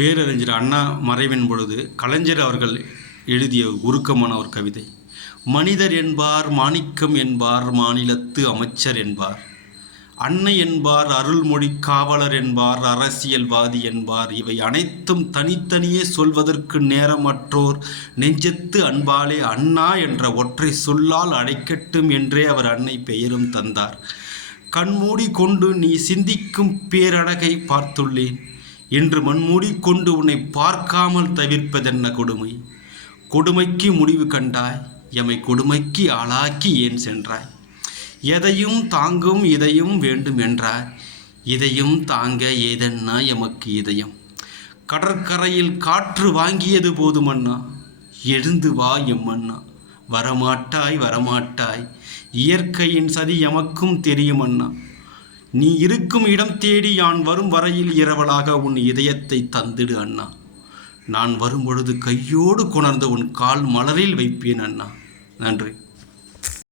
பேரறிஞர் அண்ணா மறைவின் பொழுது கலைஞர் அவர்கள் எழுதிய உருக்கமான ஒரு கவிதை. மனிதர் என்பார் மாணிக்கம் என்பார் மாநிலத்து அமைச்சர் என்பார். அன்னை என்பார் அருள்மொழி காவலர் என்பார் அரசியல்வாதி என்பார். இவை அனைத்தும் தனித்தனியே சொல்வதற்கு நேரமற்றோர் நெஞ்சத்து அன்பாலே அண்ணா என்ற ஒற்றை சொல்லால் அடைக்கட்டும் என்றே அவர் அன்னை பெயரும் தந்தார். கண்மூடி கொண்டு நீ சிந்திக்கும் பேரழகை பார்த்துள்ளேன். இன்று மண்மூடி கொண்டு உன்னை பார்க்காமல் தவிர்ப்பதென்ன கொடுமை? கொடுமைக்கு முடிவு கண்டாய் எமை கொடுமைக்கு ஆளாக்கி ஏன் சென்றாய்? எதையும் தாங்கும் இதையும் வேண்டும் என்றார் இதையும் தாங்க ஏதென்னா எமக்கு இதயம்? கடற்கரையில் காற்று வாங்கியது போதுமண்ணா எழுந்து வா எம்மண்ணா வரமாட்டாய் வரமாட்டாய் இயற்கையின் சதி எமக்கும் தெரியும் அண்ணா. நீ இருக்கும் இடம் தேடி யான் வரும் வரையில் இரவலாக உன் இதயத்தை தந்திடு அண்ணா. நான் வரும்பொழுது கையோடு கொணர்ந்த உன் கால் மலரில் வைப்பேன் அண்ணா. நன்றி.